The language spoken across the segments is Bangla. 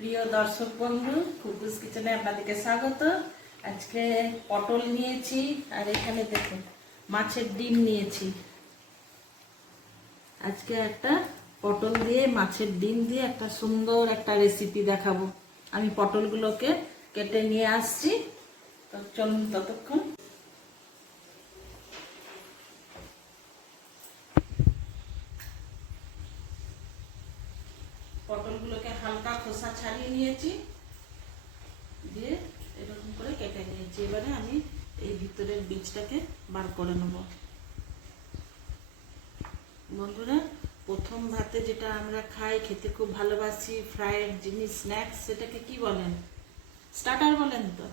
প্রিয় দর্শক বন্ধু, কুকুস কিচেনে আপনাদেরকে স্বাগত। আজকে পটল নিয়েছি আর এখানে দেখুন মাছের ডিম নিয়েছি। আজকে একটা পটল দিয়ে মাছের ডিম দিয়ে একটা সুন্দর একটা রেসিপি দেখাবো। আমি পটলগুলোকে কেটে নিয়ে আসছি, তো চলুন ততক্ষণ। পটলগুলোকে হালকা খোসা ছাড়িয়ে নিয়েছি, দিয়ে এরকম করে কেটে নিয়েছি। এবারে আমি এই ভিতরের বীজটাকে বার করে নেব। বন্ধুরা, প্রথম ভাতে যেটা আমরা খাই, খেতে খুব ভালোবাসি, ফ্রাইড জিনিস, স্ন্যাক্স, সেটাকে কি বলেন? স্টার্টার বলেন তো।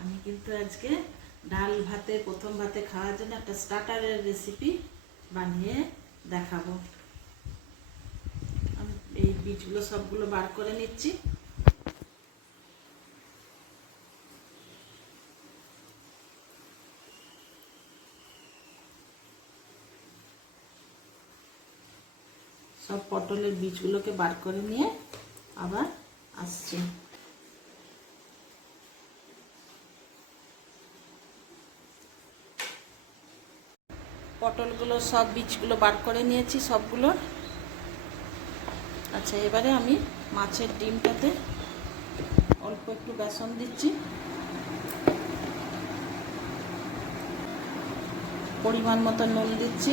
আমি কিন্তু আজকে ডাল ভাতে, প্রথম ভাতে খাওয়ার জন্য একটা স্টার্টারের রেসিপি বানিয়ে দেখাবো। আমি এই বীজগুলো সবগুলো বার করে নিচ্ছি। সব পটলের বীজগুলোকে বার করে নিয়ে আবার আসছি। পটলগুলো সব বীজগুলো বার করে নিয়েছি সবগুলো। আচ্ছা, এবারে আমি মাছের ডিমটাতে অল্প একটু বেসন দিচ্ছি, পরিমাণ মতো নুন দিচ্ছি,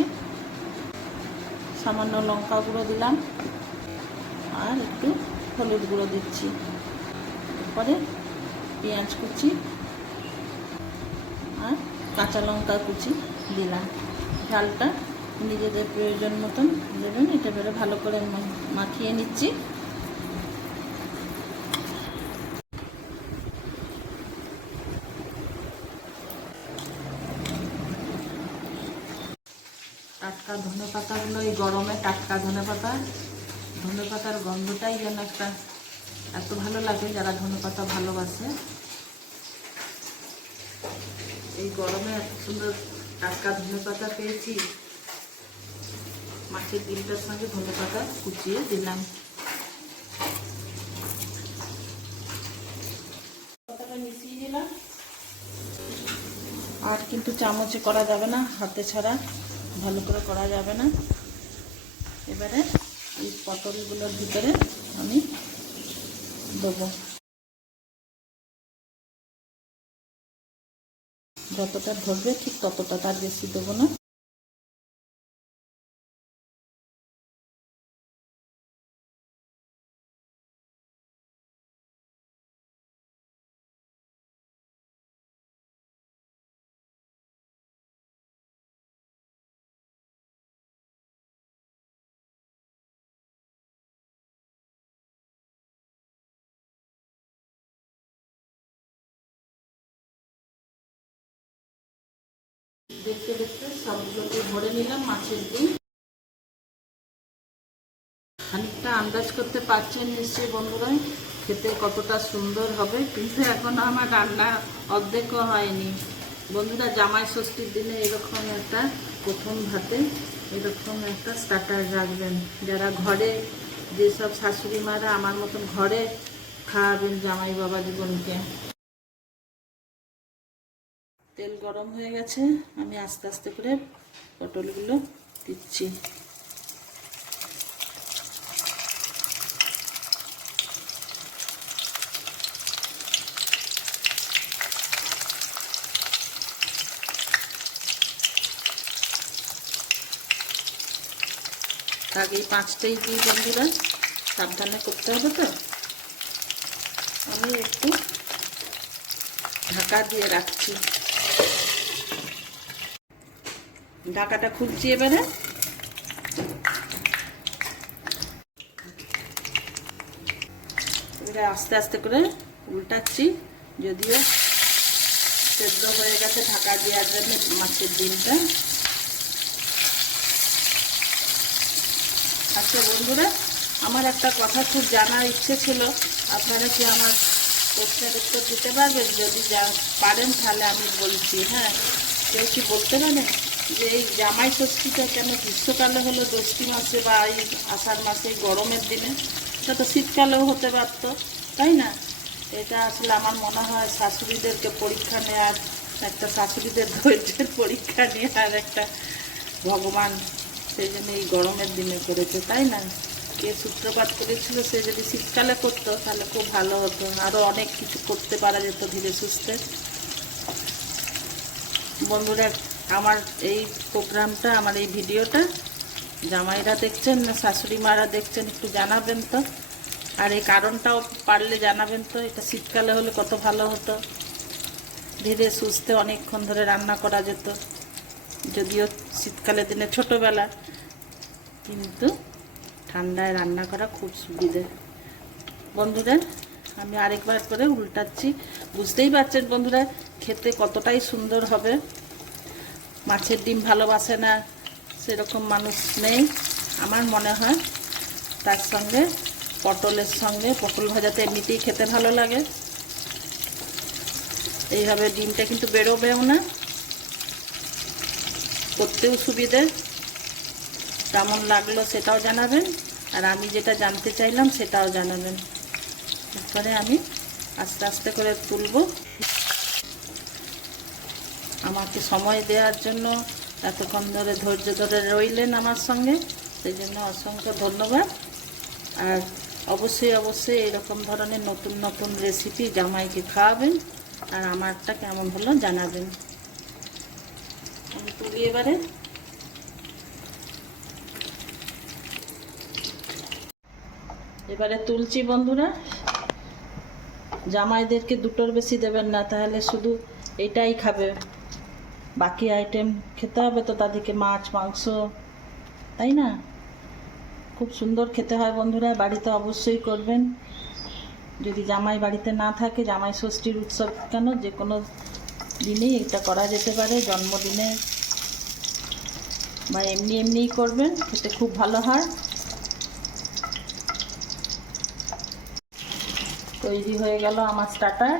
সামান্য লঙ্কা গুঁড়ো দিলাম আর একটু হলুদ গুঁড়ো দিচ্ছি। এরপরে পেঁয়াজ কুচি আর কাঁচা লঙ্কা কুচি দিলাম। ঝালটা নিজেদের প্রয়োজন মতন দেবেন। এটা বেড়ে ভালো করে মাখিয়ে নিচ্ছি। টাটকা ধনে পাতাগুলো, এই গরমে টাটকা ধনে পাতার গন্ধটাই যেন একটা এত ভালো লাগে। যারা ধনে পাতা ভালোবাসে, এই গরমে এত সুন্দর টাটকা ধনে পাতা পেয়েছি। মাছের ডিমটার সঙ্গে ধনে পাতা কুচিয়ে দিলাম। পাতাটা মিশিয়ে দিলাম। আর কিন্তু চামচে করা যাবে না, হাতে ছাড়া ভালো করে করা যাবে না। এবারে এই পটলগুলোর ভিতরে আমি দেবো। যতটা ধরবে ঠিক ততটা, তার বেশি দেবো না। দেখতে দেখতে সবগুলোকে ভরে নিলাম মাছের ডিম। খানিকটা আন্দাজ করতে পারছেন নিশ্চয়ই বন্ধুরা খেতে কতটা সুন্দর হবে, কিন্তু এখনো আমার রান্না অর্ধেকও হয়নি। বন্ধুরা, জামাই ষষ্ঠীর দিনে এরকম একটা প্রথম ভাতে এরকম একটা স্টার্টার রাখবেন। যারা ঘরে, যেসব শাশুড়ি মারা আমার মতন ঘরে খাওয়াবেন জামাই বাবা জীবনকে। তেল গরম হয়ে গেছে, আমি আস্তে আস্তে করে পটলগুলো দিচ্ছি। আগে পাঁচটাই দিই বন্ধুরা, সাবধানে করতে হবে তো। আমি একটু ঢাকা দিয়ে রাখছি। ঢাকাটা খুলছি এবারে। এবারে আস্তে আস্তে করে উল্টাচ্ছি, যদিও সেদ্ধ হয়ে গেছে ঢাকা দেওয়ার জন্য মাছের ডিমটা। আচ্ছা বন্ধুরা, আমার একটা কথা খুব জানার ইচ্ছে ছিল, আপনারা কি আমার প্রশ্নের উত্তর দিতে পারবেন? যদি পারেন তাহলে আমি বলছি। হ্যাঁ, কেউ কি বলতে পারেন যে এই জামাই ষষ্ঠীটা কেন গ্রীষ্মকালে হলো, জ্যৈষ্ঠ মাসে বা এই আষাঢ় মাসে, গরমের দিনে? সেটা তো শীতকালেও হতে পারত। তাই না? এটা আসলে আমার মনে হয় শাশুড়িদেরকে পরীক্ষা নেওয়ার একটা, শাশুড়িদের ধৈর্যের পরীক্ষা নেওয়ার একটা ভগবান সেই জন্য এই গরমের দিনে করেছে, তাই না? কে সূত্রপাত করেছিল, সে যদি শীতকালে করতো তাহলে খুব ভালো হতো, আরও অনেক কিছু করতে পারা যেত ধীরে সুস্থে। বন্ধুরা, আমার এই প্রোগ্রামটা, আমার এই ভিডিওটা জামাইরা দেখছেন না শাশুড়ি মারা দেখছেন একটু জানাবেন তো। আর এই কারণটাও পারলে জানাবেন তো, এটা শীতকালে হলে কত ভালো হতো, ধীরে সুস্থে অনেকক্ষণ ধরে রান্না করা যেত। যদিও শীতকালের দিনে ছোটোবেলা, কিন্তু ঠান্ডায় রান্না করা খুব সুবিধে। বন্ধুরা, আমি আরেকবার করে উল্টাচ্ছি, বুঝতেই পারছেন বন্ধুরা খেতে কতটাই সুন্দর হবে। মাছের ডিম ভালোবাসে না সেরকম মানুষ নেই আমার মনে হয়। তার সঙ্গে পটলের সঙ্গে, পটল ভাজাতে এমনিতেই খেতে ভালো লাগে। এইভাবে ডিমটা কিন্তু বেরোবেও না, করতেও সুবিধে। কেমন লাগলো সেটাও জানাবেন, আর আমি যেটা জানতে চাইলাম সেটাও জানাবেন। এরপরে আমি আস্তে আস্তে করে তুলব। আমাকে সময় দেওয়ার জন্য, এতক্ষণ ধরে ধৈর্য ধরে রইলেন আমার সঙ্গে, সেই জন্য অসংখ্য ধন্যবাদ। আর অবশ্যই অবশ্যই এরকম ধরনের নতুন নতুন রেসিপি জামাইকে খাওয়াবেন, আর আমারটা কেমন হলো জানাবেন। আমি তুলি এবারে। এবারে তুলছি বন্ধুরা। জামাইদেরকে দুটোর বেশি দেবেন না, তাহলে শুধু এটাই খাবে, বাকি আইটেম খেতে হবে তো তাদেরকে, মাছ মাংস, তাই না? খুব সুন্দর খেতে হয় বন্ধুরা, বাড়িতে অবশ্যই করবেন। যদি জামাই বাড়িতে না থাকে, জামাই ষষ্ঠীর উৎসব কেন, যে কোনো দিনেই এটা করা যেতে পারে, জন্মদিনে বা এমনিই করবেন, খেতে খুব ভালো হয়। তৈরি হয়ে গেল আমার স্টার্টার।